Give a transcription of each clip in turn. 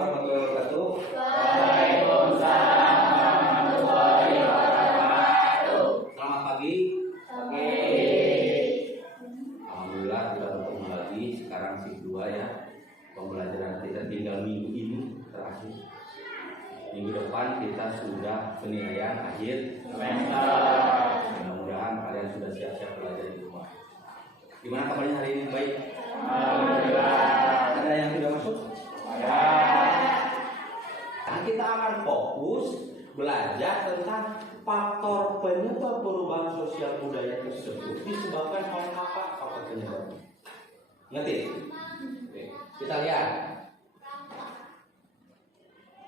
warahmatullahi wabarakatuh. Waalaikumsalam warahmatullahi wabarakatuh. Selamat pagi. Alhamdulillah kita bertemu lagi. Sekarang shift 2 ya. Pembelajaran kita tinggal minggu ini terakhir. Minggu depan kita sudah penilaian akhir semester. Mudah-mudahan kalian sudah siap-siap belajar di rumah. Gimana kabarnya hari ini? Baik? Alhamdulillah. Ada yang tidak masuk? Ya. Nah, kita akan fokus belajar tentang faktor penyebab perubahan sosial budaya tersebut disebabkan oleh apa faktor penyebabnya. Ngerti? Oke. Kita lihat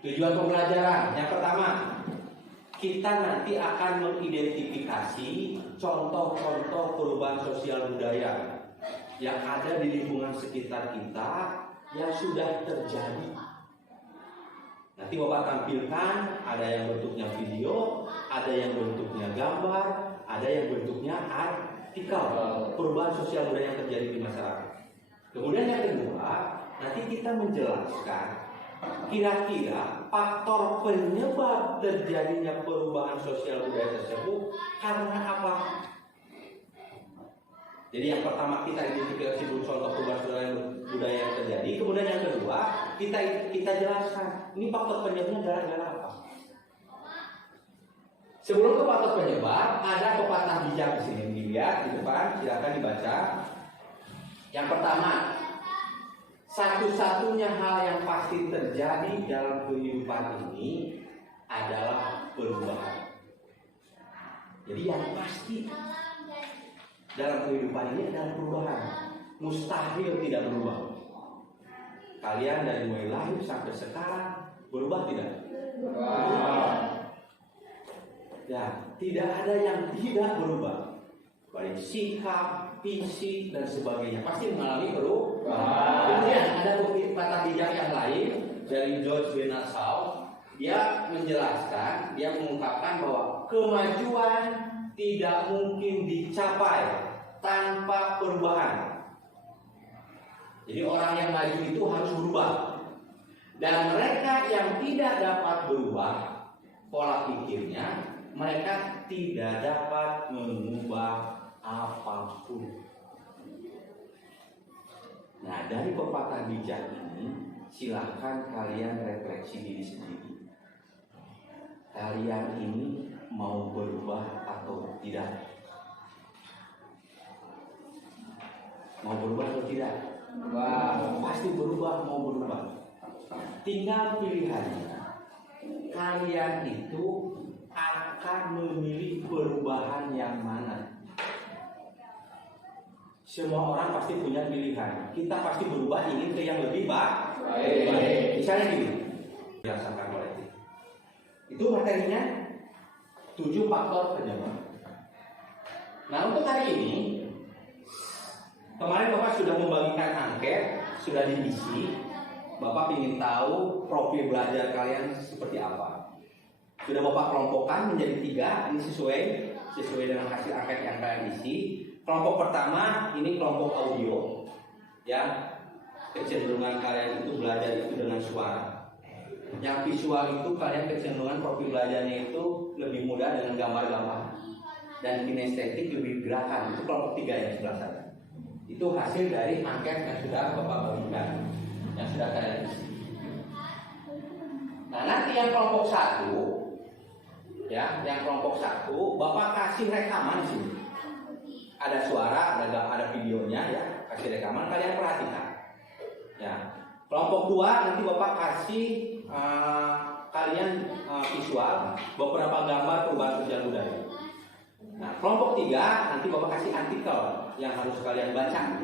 tujuan pembelajaran. Yang pertama, kita nanti akan mengidentifikasi contoh-contoh perubahan sosial budaya yang ada di lingkungan sekitar kita yang sudah terjadi. Nanti Bapak tampilkan, ada yang bentuknya video, ada yang bentuknya gambar, ada yang bentuknya artikel perubahan sosial budaya yang terjadi di masyarakat. Kemudian yang kedua, nanti kita menjelaskan kira-kira faktor penyebab terjadinya perubahan sosial budaya tersebut karena apa? Jadi yang pertama kita identifikasi dulu contoh perubahan budaya yang terjadi. Kemudian yang kedua kita jelaskan ini faktor penyebabnya gara-gara apa. Sebelum ke faktor penyebab ada pepatah bijak di sini dilihat di depan, silakan dibaca. Yang pertama, satu-satunya hal yang pasti terjadi dalam kehidupan ini adalah perubahan. Jadi yang pasti dalam kehidupan ini adalah perubahan. Mustahil tidak berubah. Kalian dari mulai lahir sampai sekarang berubah tidak? Berubah. Ya, tidak ada yang tidak berubah. Baik sikap, fisik dan sebagainya pasti mengalami perubahan. Kemudian ada kata bijak yang lain dari George Bernard Shaw. Dia menjelaskan, dia mengungkapkan bahwa kemajuan tidak mungkin dicapai tanpa perubahan. Jadi orang yang maju itu harus berubah. Dan mereka yang tidak dapat berubah pola pikirnya, mereka tidak dapat mengubah apapun. Nah, dari pepatah bijak ini, silahkan kalian refleksi diri sendiri. Kalian ini mau berubah atau tidak? Mau berubah atau tidak? Pasti berubah, mau berubah. Tinggal pilihannya. Kalian itu akan memilih perubahan yang mana? Semua orang pasti punya pilihan. Kita pasti berubah ingin ke yang lebih baik. Misalnya gini, berdasarkan kolektif. Itu materinya 7 faktor penyebab. Nah, untuk hari ini kemarin Bapak sudah membagikan angket, sudah diisi. Bapak ingin tahu profil belajar kalian seperti apa. Sudah Bapak kelompokkan menjadi 3. Ini sesuai dengan hasil angket yang kalian isi. Kelompok pertama ini kelompok audio, ya. Kecenderungan kalian itu belajar itu dengan suara. Yang visual itu kalian kecenderungan profil belajarnya itu lebih mudah dengan gambar-gambar. Dan kinestetik lebih gerakan. Itu kelompok 3 yang sebelah sana. Itu hasil dari angket yang sudah Bapak bagikan, yang sudah kalian isi. Nah, nanti yang kelompok 1, ya, yang kelompok 1, Bapak kasih rekaman di sini. Ada suara, ada videonya, ya, kasih rekaman, kalian perhatikan. Ya, kelompok 2 nanti Bapak kasih kalian visual beberapa gambar perubahan sosial budaya. Nah, kelompok 3 nanti Bapak kasih artikel yang harus kalian baca.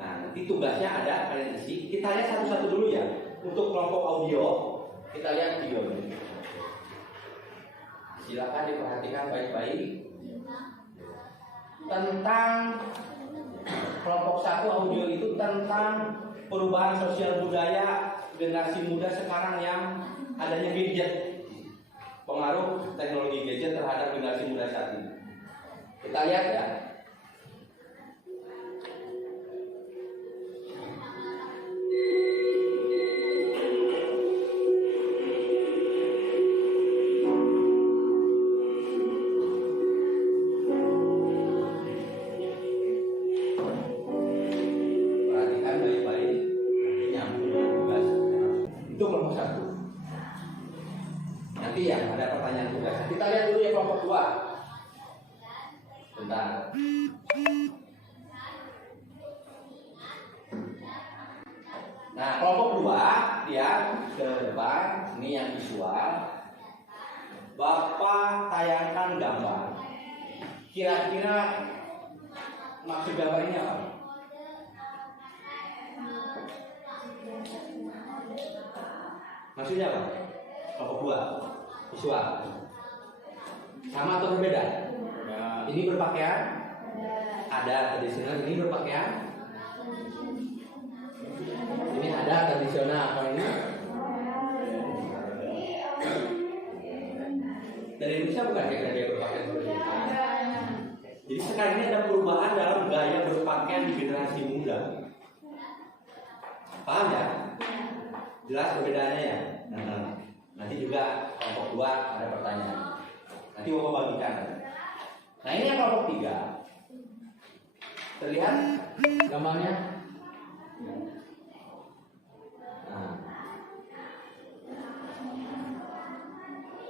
Nah, nanti tugasnya ada kalian isi. Kita lihat satu-satu dulu ya. Untuk kelompok audio, kita lihat videonya. Silakan diperhatikan baik-baik. Tentang kelompok 1 audio itu tentang perubahan sosial budaya generasi muda sekarang yang adanya gadget, pengaruh teknologi gadget terhadap generasi muda saat ini. Kita lihat ya. penugasan. Kita lihat dulu ya kelompok 2. Bentar. Nah, kelompok 2 dia ke depan, ini yang visual. Bapak tayangkan gambar. Kira-kira maksud gambar ini apa? Maksudnya apa? Kelompok 2 visual. Sama atau berbeda? Ini berpakaian? Ada tradisional, ini berpakaian? Ini ada tradisional, apa ini? Dari Indonesia bukan ya gaya berpakaian seperti ini? Jadi sekarang ini ada perubahan dalam gaya berpakaian di generasi muda. Paham ya? Jelas perbedaannya ya? Nanti juga kelompok 2 ada pertanyaan. Nanti Bapak bagikan. Nah ini yang kelompok 3. Terlihat gambarnya? Nah.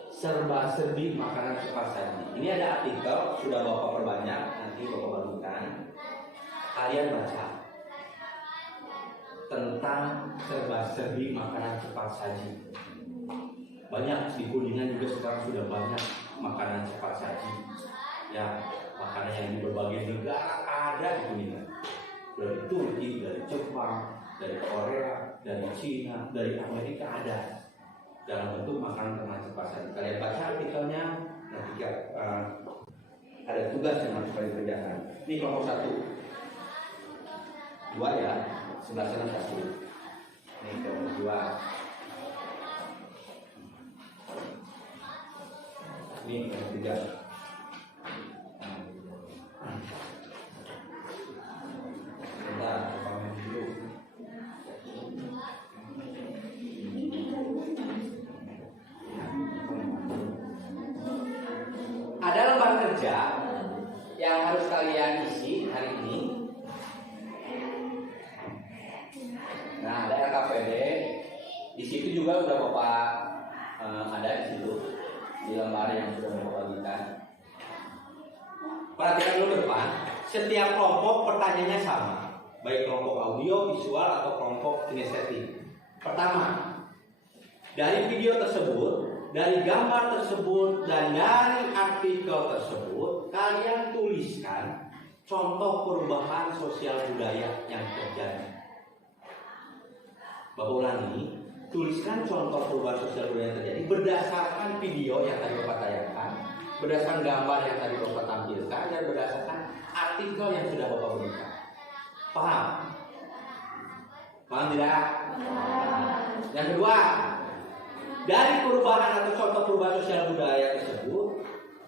Serba-serbi makanan cepat saji. Ini ada artikel, sudah Bapak perbanyak, nanti Bapak bagikan. Kalian baca tentang serba-serbi makanan cepat saji. Banyak di Kuningan juga sekarang sudah banyak makanan cepat saji. Ya, makanan yang di berbagai negara ada di Kuningan. Dari Turki, dari Jepang, dari Korea, dari Cina, dari Amerika ada. Dalam bentuk makanan cepat saji. Kalian baca artikelnya, nanti ada tugas yang harus kalian kerjakan. Ini kelompok 1. 2 ya, sebelah sana 1. Ini kelompok 2. Ini kelompok 3. Bentar, paham dulu. Ada lembar kerja yang harus kalian isi hari ini. Nah, ada RKPD. Di situ juga udah Bapak ada di situ di lembar yang sudah Bapak bagikan. Perhatikan dulu ke depan. Setiap kelompok pertanyaannya sama, baik kelompok audio, visual atau kelompok kinestetik. Pertama, dari video tersebut, dari gambar tersebut, dan dari artikel tersebut, kalian tuliskan contoh perubahan sosial budaya yang terjadi. Bapak ulangi, tuliskan contoh perubahan sosial budaya yang terjadi berdasarkan video yang tadi Bapak tayangkan, berdasarkan gambar yang tadi Bapak tampilkan, dan berdasarkan artikel yang sudah Bapak berikan. Paham? Paham tidak? Yang kedua, dari perubahan atau contoh perubahan sosial budaya tersebut,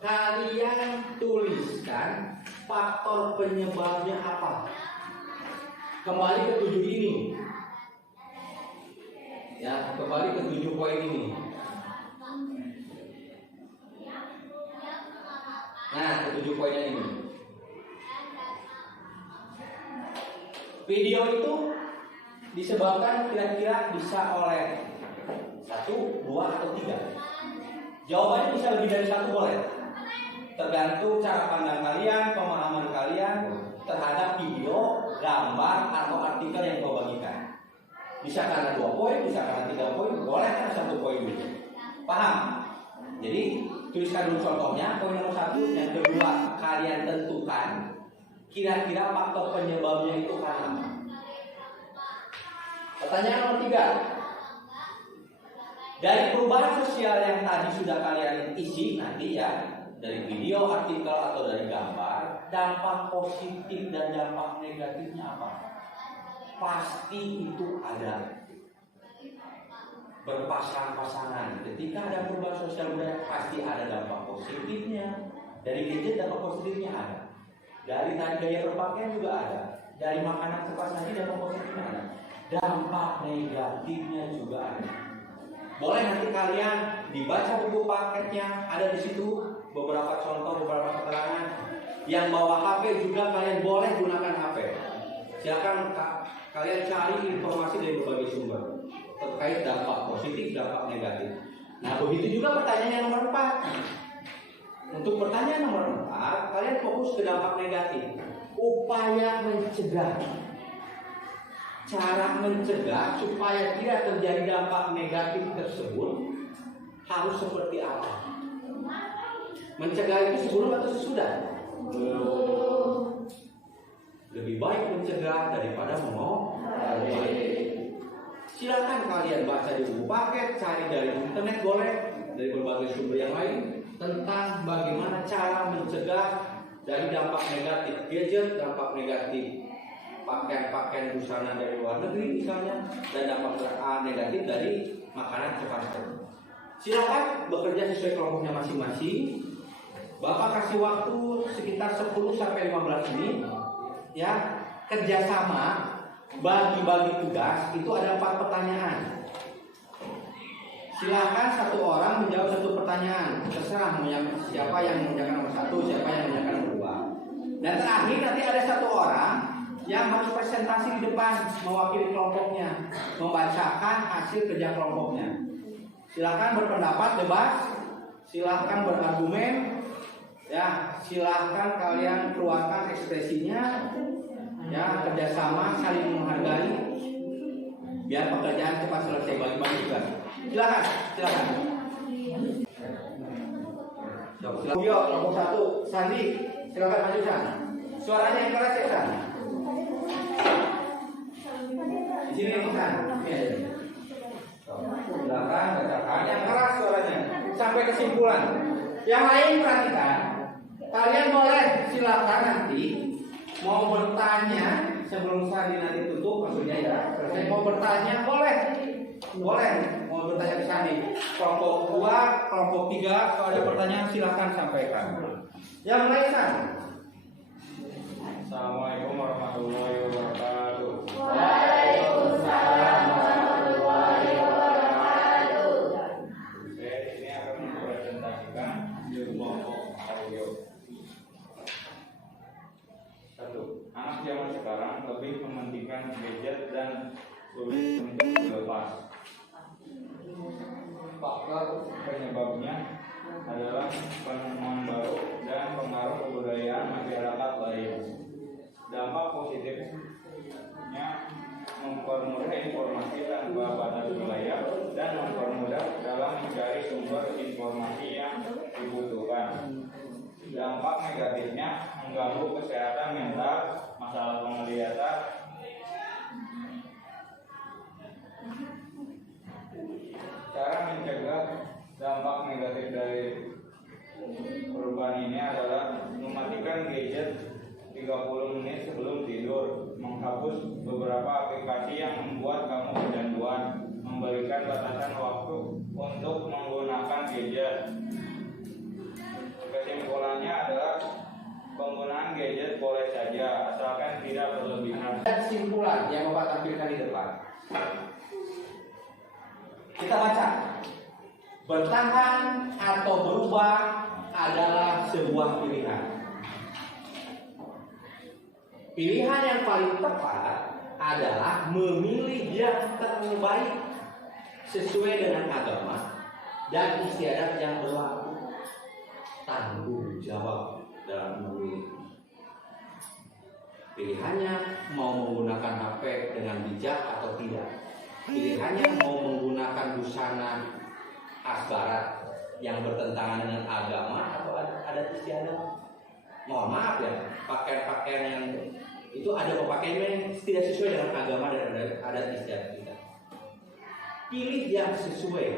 kalian tuliskan faktor penyebabnya apa. Kembali ke 7 ini. Ya, kembali ke 7 poin ini. Nah, ke 7 poinnya ini. Video itu disebabkan kira-kira bisa oleh 1, 2, atau 3. Jawabannya bisa lebih dari 1 boleh. Tergantung cara pandang kalian, pemahaman kalian terhadap video, gambar, atau artikel yang kau bagikan. Bisa karena 2 poin, bisa karena 3 poin, boleh karena 1 poin dulu. Paham? Jadi tuliskan dulu contohnya. Poin nomor 1, yang kedua kalian tentukan kira-kira faktor penyebabnya itu karena apa. Pertanyaan nomor 3. Dari perubahan sosial yang tadi sudah kalian isi nanti ya, dari video, artikel, atau dari gambar, dampak positif dan dampak negatifnya apa? Pasti itu ada. Berpasang-pasangan. Ketika ada perubahan sosial budaya, pasti ada dampak positifnya. Dari gadget dampak positifnya ada. Dari gaya berpakaian juga ada. Dari makanan cepat saji dampak positifnya ada. Dampak negatifnya juga ada. Boleh nanti kalian dibaca buku paketnya, ada di situ beberapa contoh, beberapa keterangan. Yang bawa HP juga kalian boleh gunakan HP. Silakan kalian cari informasi dari berbagai sumber terkait dampak positif, dampak negatif. Nah, begitu juga pertanyaan yang nomor 4. Untuk pertanyaan nomor 4, kalian fokus ke dampak negatif. Upaya mencegah. Cara mencegah supaya tidak terjadi dampak negatif tersebut harus seperti apa? Mencegah itu sebelum atau sesudah? Lebih baik mencegah daripada mengobati. Silakan kalian baca di buku paket, cari dari internet boleh, dari berbagai sumber yang lain tentang bagaimana cara mencegah dari dampak negatif gadget, dampak negatif pakaian-pakaian busana dari luar negeri misalnya, dan dampak negatif dari makanan cepat saji. Silakan bekerja sesuai kelompoknya masing-masing. Bapak kasih waktu sekitar 10 sampai 15 menit ya, kerjasama bagi-bagi tugas. Itu ada 4 pertanyaan. Silakan satu orang menjawab 1 pertanyaan, terserah siapa yang mengerjakan nomor 1, siapa yang mengerjakan nomor 2. Dan terakhir nanti ada 1 orang yang harus presentasi di depan mewakili kelompoknya, membacakan hasil kerja kelompoknya. Silakan berpendapat, debat, silakan berargumen, ya, silakan kalian keluarkan ekspresinya, ya, kerjasama, saling menghargai, biar pekerjaan cepat selesai bagi-bagi tugas. Silakan. Yuk, kelompok 1, Sandi, silakan majukan. Suaranya yang keras ya, San. Di sini San. Silakan bacakan yang keras suaranya sampai kesimpulan. Yang lain perhatikan. Kalian boleh silakan nanti mau bertanya sebelum Sandi nanti tutup, maksudnya ya. Selesai mau bertanya boleh mau bertanya ke Sandi. Kelompok 2, kelompok 3 kalau ada pertanyaan silakan sampaikan. Yang lain San. Assalamualaikum warahmatullahi wabarakatuh. Waalaikumsalam warahmatullahi wabarakatuh. Saya ini akan mempresentasikan kelompok audio. 1. Anak zaman sekarang lebih mementingkan gadget dan sulit untuk dilepas. Faktor penyebabnya adalah penemuan baru dan pengaruh kebudayaan masyarakat lain. Dampak positifnya mempermudah informasi tanpa batas wilayah dan mempermudah dalam mencari sumber informasi yang dibutuhkan. Dampak negatifnya mengganggu kesehatan mental, masalah penglihatan, cara mencegah dampak negatif dari perubahan ini adalah mematikan gadget 30 menit sebelum tidur, menghapus beberapa aplikasi yang membuat kamu kecanduan, memberikan batasan waktu untuk menggunakan gadget. Kesimpulannya adalah penggunaan gadget boleh saja asalkan tidak berlebihan. Kesimpulan yang Bapak tampilkan di depan. Kita baca. Bertahan atau berubah adalah sebuah pilihan. Pilihan yang paling tepat adalah memilih yang terbaik sesuai dengan agama dan istiadat yang berlaku. Tanggung jawab dalam memilih. Pilihannya mau menggunakan HP dengan bijak atau tidak. Pilihannya mau menggunakan busana khas barat yang bertentangan dengan agama atau adat istiadat. Mohon maaf ya, pakaian-pakaian yang itu ada pemakaiannya yang tidak sesuai dengan agama dan adat istiadat kita. Pilih yang sesuai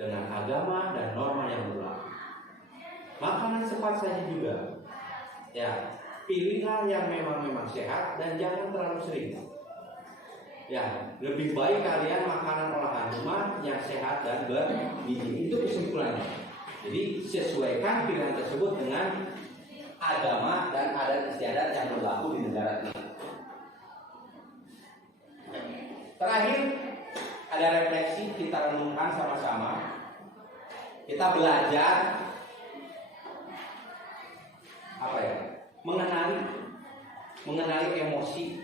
dengan agama dan norma yang berlaku. Makanan cepat saja juga. Ya, pilihlah yang memang sehat dan jangan terlalu sering. Ya, lebih baik kalian makanan olahan rumah yang sehat dan bergizi. Itu kesimpulannya. Jadi sesuaikan pilihan tersebut dengan agama dan adat istiadat yang berlaku di negara kita. Terakhir, ada refleksi, kita renungkan sama-sama. Kita belajar apa ya? Mengenali emosi,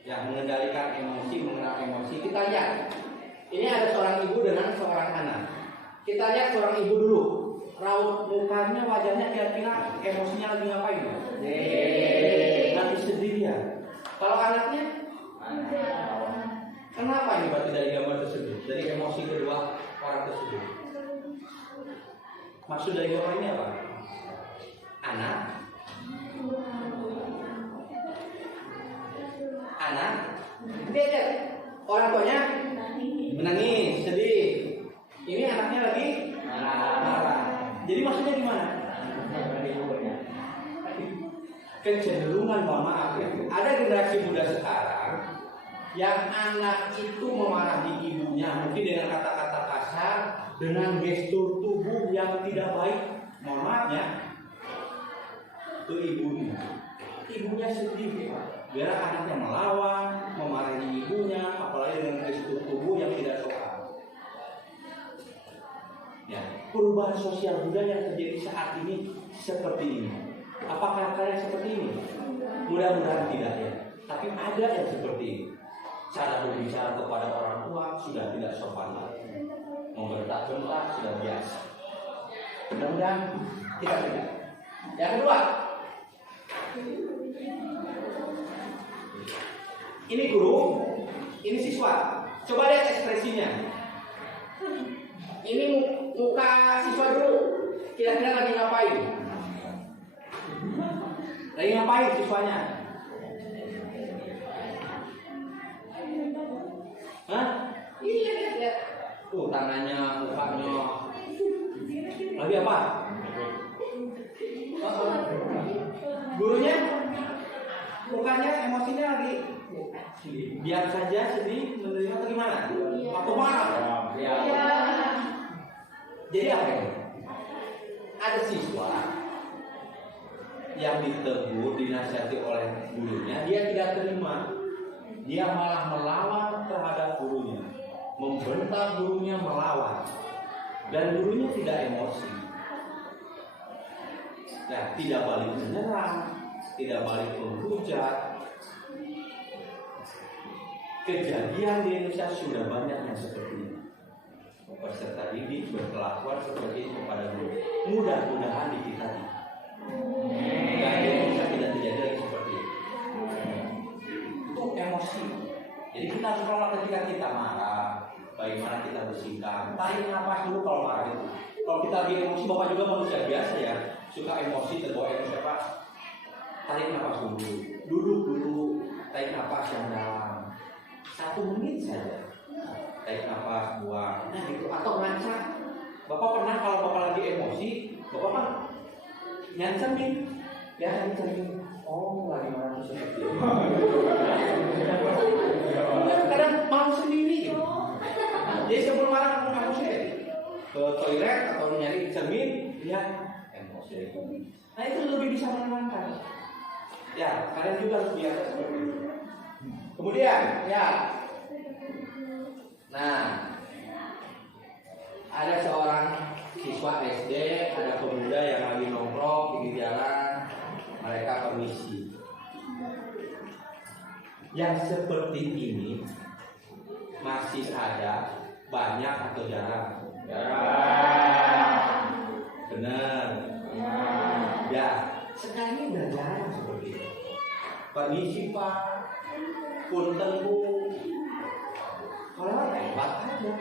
ya, mengendalikan emosi, mengenal emosi. Kita lihat, ini ada seorang ibu dengan seorang anak. Kita lihat seorang ibu dulu. raut mukanya, wajahnya kira-kira emosinya lagi ngapain ya? Lagi sedih ya. Kalau anaknya, kenapa ini berarti dari gambar tersebut? Dari emosi kedua orang tersebut. Maksud dari gambar ini apa? Anak, lihat orang tuanya menangis, sedih. Ini anaknya lagi marah. Jadi maksudnya gimana? Kecenderungan, mohon maaf ya. Ada generasi muda sekarang yang anak itu memarahi ibunya, mungkin dengan kata-kata kasar, dengan gestur tubuh yang tidak baik. Mohon maaf ya, ke ibunya. Ibunya sedih, biar anaknya melawan, memarahi ibunya, apalagi dengan gestur tubuh yang tidak sopan. Ya, perubahan sosial budaya yang terjadi saat ini seperti ini. Apakah kalian seperti ini? Mudah-mudahan tidak ya. Tapi ada yang seperti ini. Cara berbicara kepada orang tua sudah tidak sopan lagi. Membentak-bentak sudah biasa. Mudah-mudahan kita tidak. Yang kedua, ini guru, ini siswa. Coba lihat ekspresinya. Ini muka siswa dulu. Kira-kira lagi ngapain? Lagi ngapain siswanya? Hah? Iya, lihat. Tuh tangannya, mukanya. Lagi apa? Gurunya? Mukanya, emosinya lagi biar saja sedih, menerima atau gimana? Atau marah? Ya. Jadi apa ini? Ada siswa yang ditegur, dinasihati oleh gurunya, dia tidak terima. Dia malah melawan terhadap gurunya, membentak gurunya, melawan. Dan gurunya tidak emosi. Nah, tidak balik menyerang, tidak balik menghujat. Kejadian di Indonesia sudah banyak yang seperti ini. Peserta didik berkelakuan seperti itu kepada guru. Mudah-mudahan di kita tidak terjadi lagi seperti itu. Itu emosi. Jadi kita harus kelola ketika kita marah. Bagaimana kita bersikap. Tarik nafas dulu kalau marah itu. Kalau kita lagi emosi, Bapak juga manusia biasa ya, suka emosi, terbawa emosi apa? Tarik nafas dulu. Duduk dulu. Tarik nafas yang dalam. 1 menit saja. Tarik nafas, buang. Nah gitu. Atau ngaca. Bapak pernah kalau Bapak lagi emosi, Bapak kan nyancemin. Ya nyancemin. Oh lagi marah seperti itu. Kadang mau sendiri gitu. Jadi sebelum marah kamu emosi ke toilet atau nyari cermin, ya emosi. Nah itu lebih bisa menenangkan. Ya kalian juga harus biasa seperti itu. Kemudian, ya. Nah, ada seorang siswa SD, ada pemuda yang lagi nongkrong di jalan, mereka permisi. Yang seperti ini masih ada banyak atau jarang? Jarang. Benar. Ya, sekarang ini udah jarang seperti itu. Permisi Pak. Punten Bu, kalau hebat aja.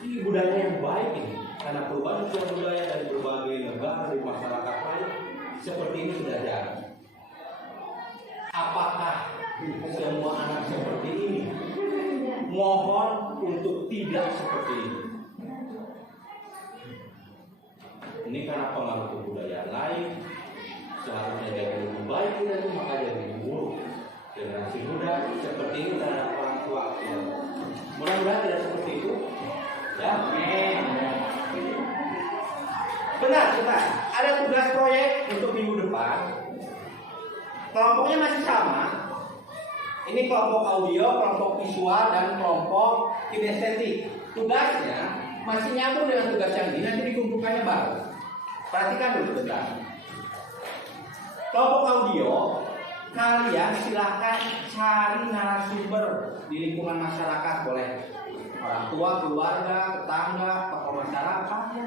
Ini budaya yang baik ini, karena perubahan sosial budaya dari berbagai negara, dari masyarakat lain seperti ini sudah jarang. Apakah semua anak seperti ini? Mohon untuk tidak seperti ini. Ini karena pengaruh kebudayaan lain, seharusnya jadi lebih baik dan maka jadi buruk. Generasi muda seperti ini terhadap orang tua. Ya. Mudah-mudahan tidak seperti itu. Ya, benar. Ada tugas proyek untuk minggu depan. Kelompoknya masih sama. Ini kelompok audio, kelompok visual, dan kelompok kinestetik. Tugasnya masih nyambung dengan tugas yang ini. Nanti dikumpulkannya baru. Perhatikan dulu bentar. Kelompok audio. Kalian silahkan cari narasumber di lingkungan masyarakat, boleh orang tua, keluarga, tetangga, tokoh masyarakat ya.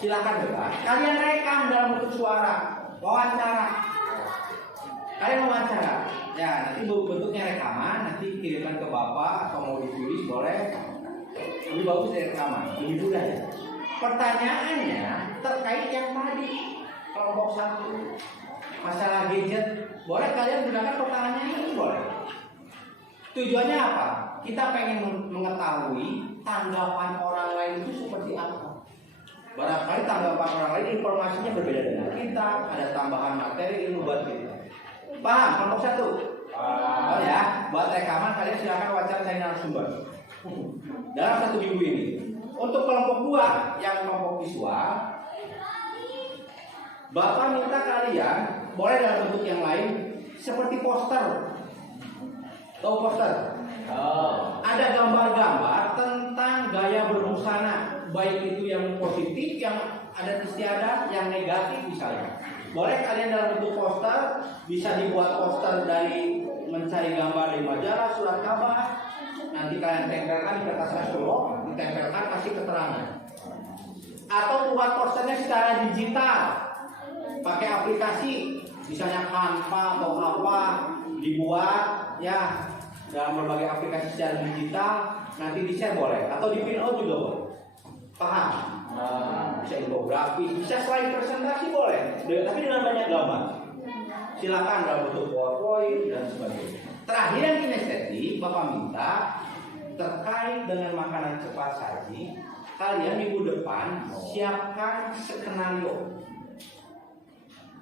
Silakan bebas. Kalian rekam dalam bentuk suara, wawancara. Kalian wawancara. Ya, nanti bentuknya rekaman, nanti kirimkan ke bapak atau mau ditulis boleh. Lebih bagus dari rekaman, lebih mudah ya. Pertanyaannya terkait yang tadi kelompok 1 masalah gadget, boleh kalian gunakan pertanyaannya ini boleh. Tujuannya apa? Kita pengen mengetahui tanggapan orang lain itu seperti apa. Barangkali tanggapan orang lain informasinya berbeda dengan kita, ada tambahan materi ilmu buat kita. Paham? Kelompok 1? Oh ya, buat rekaman kalian silakan wawancara cari narasumber dalam 1 minggu ini. Untuk kelompok 2 yang kelompok visual, Bapak minta kalian boleh dalam bentuk yang lain seperti poster. Tahu poster? Ada gambar-gambar tentang gaya berbusana, baik itu yang positif, yang ada istiadat, yang negatif misalnya. Boleh kalian dalam bentuk poster, bisa dibuat poster dari mencari gambar di majalah, surat kabar. Nanti kalian tempelkan di kertas A10, ditempelkan kasih keterangan. Atau buat posternya secara digital, pakai aplikasi, misalnya Canva atau apa, dibuat ya dalam berbagai aplikasi secara digital, nanti di-share boleh, atau di print out juga boleh. Paham? Bisa infografis, bisa slide presentasi boleh, tapi dengan banyak gambar. Silakan dalam bentuk PowerPoint dan sebagainya. Terakhir yang kinestetik, Bapak minta terkait dengan makanan cepat saji, kalian minggu depan siapkan skenario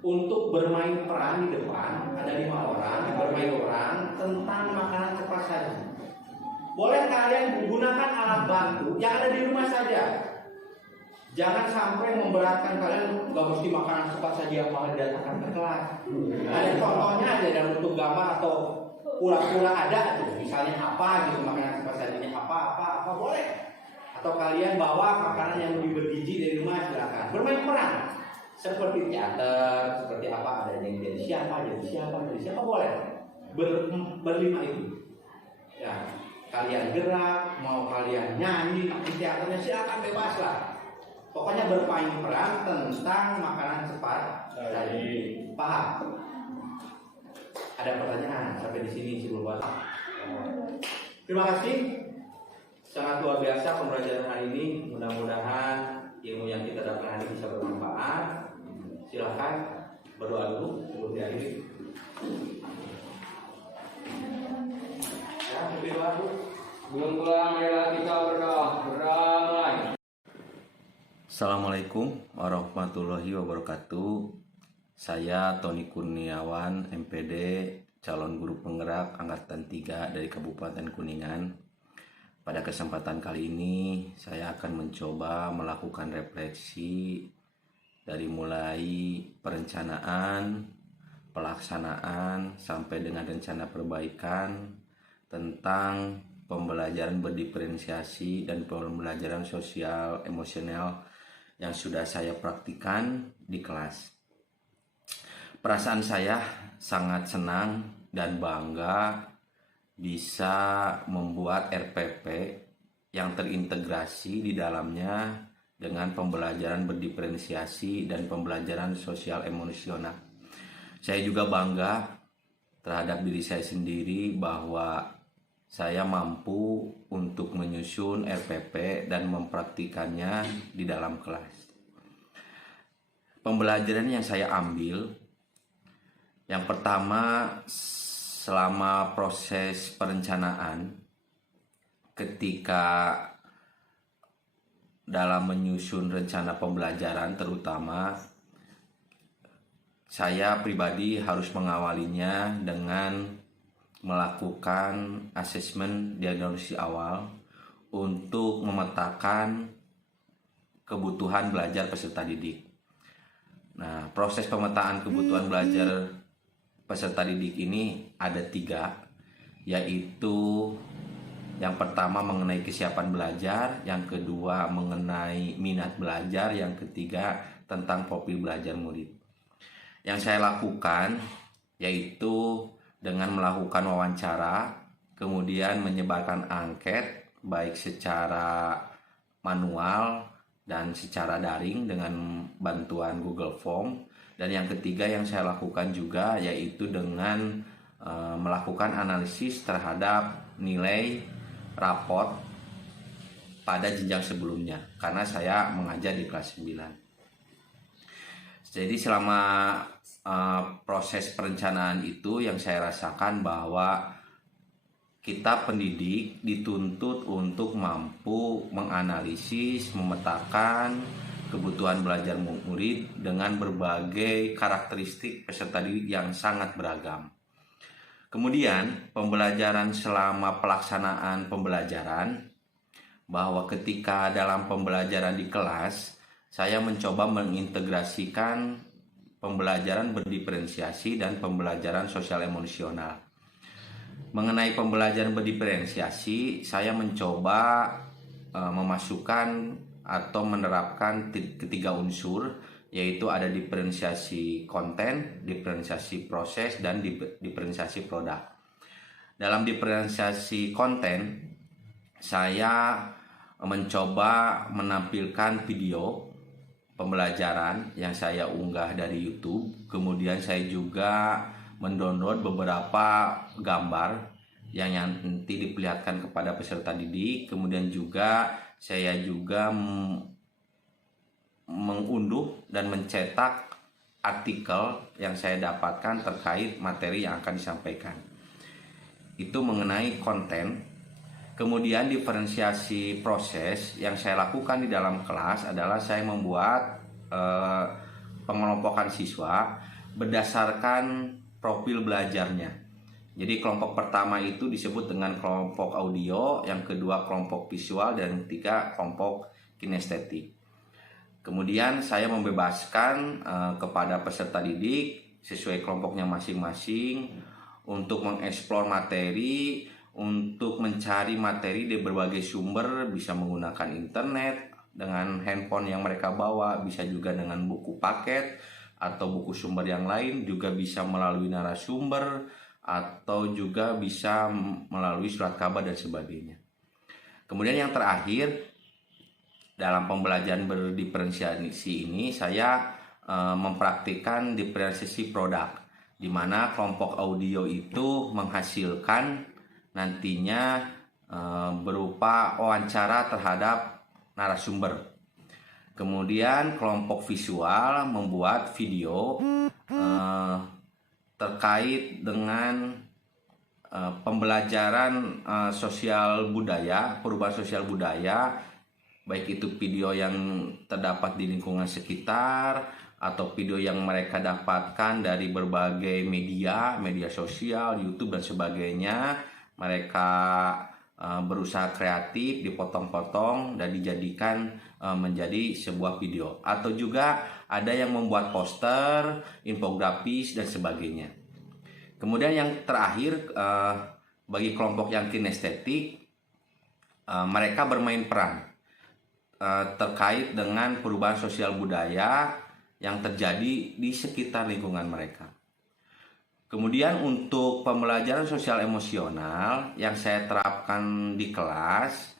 untuk bermain peran di depan. Ada 5 orang bermain peran tentang makanan cepat saji. Boleh kalian gunakan alat bantu yang ada di rumah saja. Jangan sampai memberatkan kalian, gak mesti makanan cepat saji yang malah didatangkan ke kelas. Ada contohnya aja dalam bentuk gambar atau pura-pura ada tuh, misalnya apa gitu makanan cepat sajinya apa boleh. Atau kalian bawa makanan yang lebih bergizi dari rumah, silakan. Bermain peran seperti teater, seperti apa, ada yang jadi siapa boleh. Berlima itu. Ya, kalian gerak, mau kalian nyanyi di teaternya silakan bebas lah. Pokoknya bermain peran tentang makanan cepat saji. Paham? Ada pertanyaan sampai di sini sebelum bahas. Terima kasih. Sangat luar biasa pembelajaran hari ini. Mudah-mudahan ilmu yang kita dapatkan hari ini bisa bermanfaat. Silakan berdoa dulu sebelum diakhiri. Ya, berdoa dulu. Belum pulang, marilah kita berdoa. Berdamai. Assalamualaikum warahmatullahi wabarakatuh. Saya Tony Kurniawan, MPD, calon guru penggerak Angkatan 3 dari Kabupaten Kuningan. Pada kesempatan kali ini, saya akan mencoba melakukan refleksi dari mulai perencanaan, pelaksanaan, sampai dengan rencana perbaikan tentang pembelajaran berdiferensiasi dan pembelajaran sosial emosional yang sudah saya praktikan di kelas. Perasaan saya sangat senang dan bangga bisa membuat RPP yang terintegrasi di dalamnya dengan pembelajaran berdiferensiasi dan pembelajaran sosial emosional. Saya juga bangga terhadap diri saya sendiri bahwa saya mampu untuk menyusun RPP dan mempraktikannya di dalam kelas. Pembelajaran yang saya ambil, yang pertama, selama proses perencanaan, ketika dalam menyusun rencana pembelajaran terutama, saya pribadi harus mengawalinya dengan melakukan asesmen diagnosis awal untuk memetakan kebutuhan belajar peserta didik. Nah, proses pemetaan kebutuhan belajar peserta didik ini ada 3, yaitu yang pertama mengenai kesiapan belajar, yang kedua mengenai minat belajar, yang ketiga tentang profil belajar murid. Yang saya lakukan yaitu dengan melakukan wawancara, kemudian menyebarkan angket baik secara manual dan secara daring dengan bantuan Google Form. Dan yang ketiga yang saya lakukan juga yaitu dengan melakukan analisis terhadap nilai raport pada jenjang sebelumnya, karena saya mengajar di kelas 9. Jadi selama proses perencanaan itu yang saya rasakan bahwa kita pendidik dituntut untuk mampu menganalisis, memetakan kebutuhan belajar murid dengan berbagai karakteristik peserta didik yang sangat beragam. Kemudian pembelajaran selama pelaksanaan pembelajaran, bahwa ketika dalam pembelajaran di kelas saya mencoba mengintegrasikan pembelajaran berdiferensiasi dan pembelajaran sosial emosional. Mengenai pembelajaran berdiferensiasi, saya mencoba memasukkan atau menerapkan ketiga unsur, yaitu ada diferensiasi konten, diferensiasi proses, dan diferensiasi produk. Dalam diferensiasi konten, saya mencoba menampilkan video pembelajaran yang saya unggah dari YouTube. Kemudian saya juga mendownload beberapa gambar yang nanti diperlihatkan kepada peserta didik. Kemudian juga saya juga mengunduh dan mencetak artikel yang saya dapatkan terkait materi yang akan disampaikan. Itu mengenai konten. Kemudian diferensiasi proses yang saya lakukan di dalam kelas adalah saya membuat pengelompokan siswa berdasarkan profil belajarnya. Jadi kelompok pertama itu disebut dengan kelompok audio, yang kedua kelompok visual, dan yang ketiga kelompok kinestetik. Kemudian saya membebaskan kepada peserta didik sesuai kelompoknya masing-masing untuk mengeksplor materi, untuk mencari materi di berbagai sumber, bisa menggunakan internet dengan handphone yang mereka bawa, bisa juga dengan buku paket atau buku sumber yang lain, juga bisa melalui narasumber atau juga bisa melalui surat kabar dan sebagainya. Kemudian yang terakhir, dalam pembelajaran berdiferensiasi ini saya mempraktikkan diferensiasi produk, di mana kelompok audio itu menghasilkan nantinya berupa wawancara terhadap narasumber. Kemudian kelompok visual membuat video terkait dengan pembelajaran sosial budaya, perubahan sosial budaya, baik itu video yang terdapat di lingkungan sekitar atau video yang mereka dapatkan dari berbagai media sosial, YouTube dan sebagainya. Mereka berusaha kreatif, dipotong-potong dan dijadikan menjadi sebuah video. Atau juga ada yang membuat poster, infografis dan sebagainya. Kemudian yang terakhir, bagi kelompok yang kinestetik, mereka bermain peran terkait dengan perubahan sosial budaya yang terjadi di sekitar lingkungan mereka. Kemudian untuk pembelajaran sosial emosional yang saya terapkan di kelas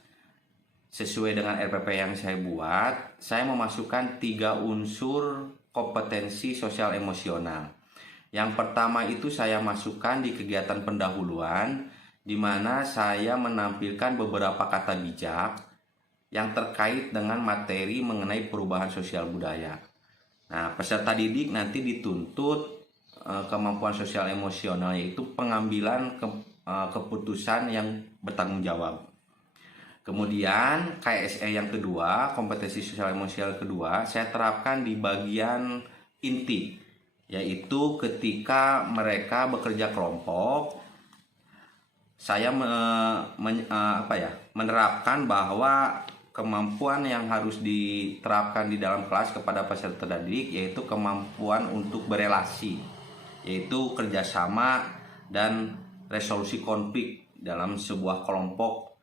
sesuai dengan RPP yang saya buat, saya memasukkan 3 unsur kompetensi sosial emosional. Yang pertama itu saya masukkan di kegiatan pendahuluan, di mana saya menampilkan beberapa kata bijak yang terkait dengan materi mengenai perubahan sosial budaya. Nah, peserta didik nanti dituntut kemampuan sosial emosional, yaitu pengambilan keputusan yang bertanggung jawab. Kemudian KSE yang kedua, kompetensi sosial emosional kedua, saya terapkan di bagian inti, yaitu ketika mereka bekerja kelompok, saya menerapkan bahwa kemampuan yang harus diterapkan di dalam kelas kepada peserta didik yaitu kemampuan untuk berelasi, yaitu kerjasama dan resolusi konflik dalam sebuah kelompok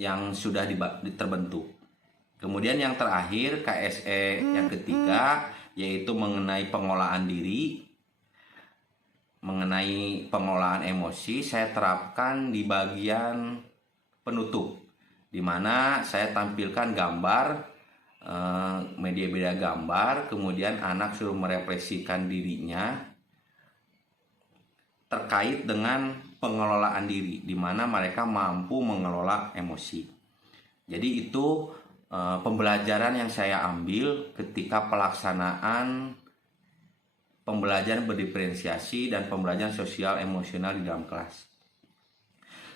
yang sudah terbentuk. Kemudian yang terakhir, KSE yang ketiga, yaitu mengenai pengolahan diri, mengenai pengolahan emosi, saya terapkan di bagian penutup, di mana saya tampilkan gambar media beda gambar, kemudian anak suruh merepresikan dirinya terkait dengan pengelolaan diri, di mana mereka mampu mengelola emosi. Jadi itu pembelajaran yang saya ambil ketika pelaksanaan pembelajaran berdiferensiasi dan pembelajaran sosial emosional di dalam kelas.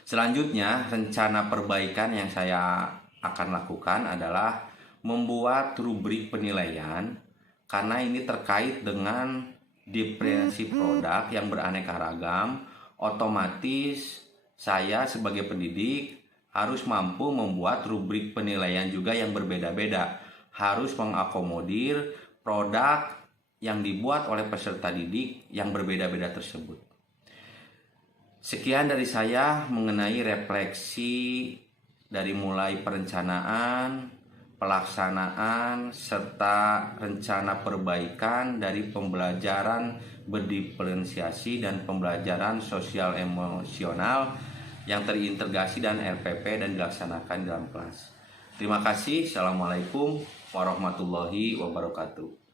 Selanjutnya, rencana perbaikan yang saya akan lakukan adalah membuat rubrik penilaian, karena ini terkait dengan diferensi produk yang beraneka ragam. Otomatis saya sebagai pendidik harus mampu membuat rubrik penilaian juga yang berbeda-beda, harus mengakomodir produk yang dibuat oleh peserta didik yang berbeda-beda tersebut. Sekian dari saya mengenai refleksi dari mulai perencanaan, pelaksanaan, serta rencana perbaikan dari pembelajaran berdiferensiasi dan pembelajaran sosial emosional yang terintegrasi dan RPP dan dilaksanakan dalam kelas. Terima kasih. Assalamualaikum warahmatullahi wabarakatuh.